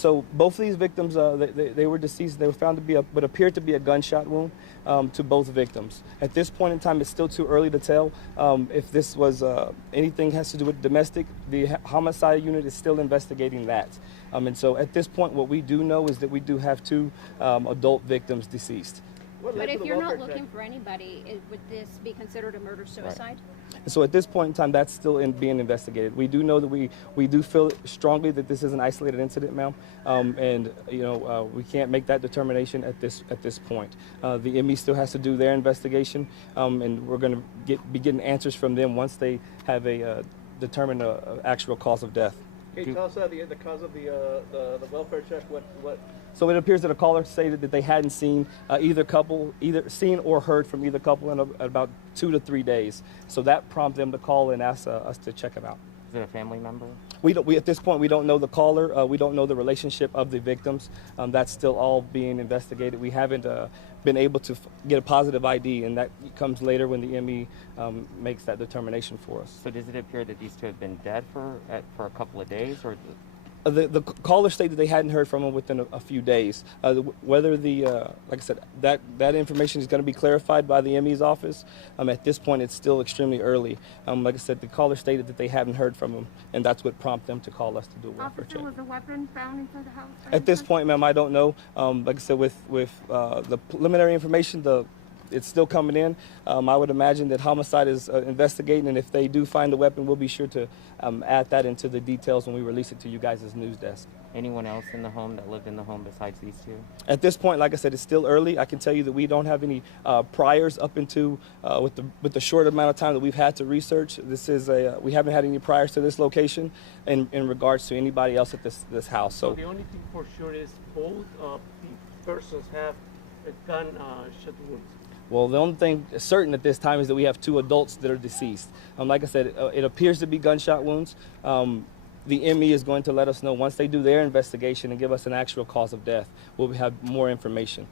So both of these victims, they were deceased. They were found to be what appeared to be a gunshot wound to both victims. At this point in time, it's still too early to tell if this was anything has to do with domestic. The homicide unit is still investigating that. And so at this point, what we do know is that we do have two adult victims deceased. But if you're not looking for anybody, would this be considered a murder-suicide? Right. And so at this point in time, that's still being investigated. We do know that we do feel strongly that this is an isolated incident, ma'am, and we can't make that determination at this point. The ME still has to do their investigation, and we're going to be getting answers from them once they have determined an actual cause of death. Can you tell us the cause of the welfare check? What? So it appears that a caller stated that they hadn't seen either seen or heard from either couple in about 2 to 3 days. So that prompted them to call and ask us to check them out. Is it a family member? We at this point we don't know the caller. We don't know the relationship of the victims. That's still all being investigated. We haven't been able to get a positive ID, and that comes later when the ME makes that determination for us. So does it appear that these two have been dead for a couple of days, or? The caller stated they hadn't heard from him within a few days. Whether like I said, that information is going to be clarified by the ME's office. At this point, it's still extremely early. Like I said, the caller stated that they haven't heard from him, and that's what prompted them to call us to do a welfare check. Was a weapon found inside the house? At this point, ma'am, I don't know. Like I said, with the preliminary information, it's still coming in. I would imagine that homicide is investigating, and if they do find the weapon, we'll be sure to add that into the details when we release it to you guys as news desk. Anyone else in the home that lived in the home besides these two? At this point, like I said, it's still early. I can tell you that we don't have any priors up into with the short amount of time that we've had to research. We haven't had any priors to this location in regards to anybody else at this house. So the only thing for sure is both persons have gunshot wounds. Well, the only thing certain at this time is that we have two adults that are deceased. Like I said, it appears to be gunshot wounds. The ME is going to let us know once they do their investigation and give us an actual cause of death. We'll have more information.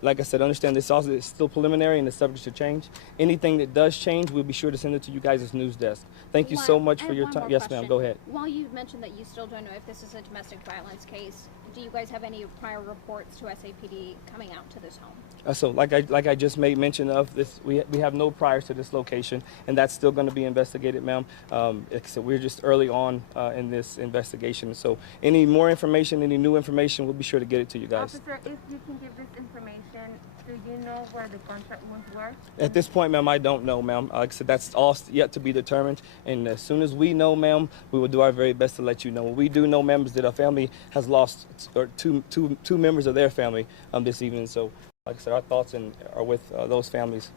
Like I said, understand this also is still preliminary and it's subject to change. Anything that does change, we'll be sure to send it to you guys as news desk. Thank you so much for your time. Yes, ma'am. Go ahead. While you mentioned that you still don't know if this is a domestic violence case, do you guys have any prior reports to SAPD coming out to this home? So like I just made mention of this, we have no priors to this location, and that's still going to be investigated, ma'am. So we're just early on in this investigation. So any more information, any new information, we'll be sure to get it to you guys. Officer, if you can give this information, do you know where the gunshot wounds were? At this point, ma'am, I don't know, ma'am. Like I said, that's all yet to be determined. And as soon as we know, ma'am, we will do our very best to let you know. What we do know, ma'am, is that a family has lost two members of their family this evening. So, like I said, our thoughts are with those families.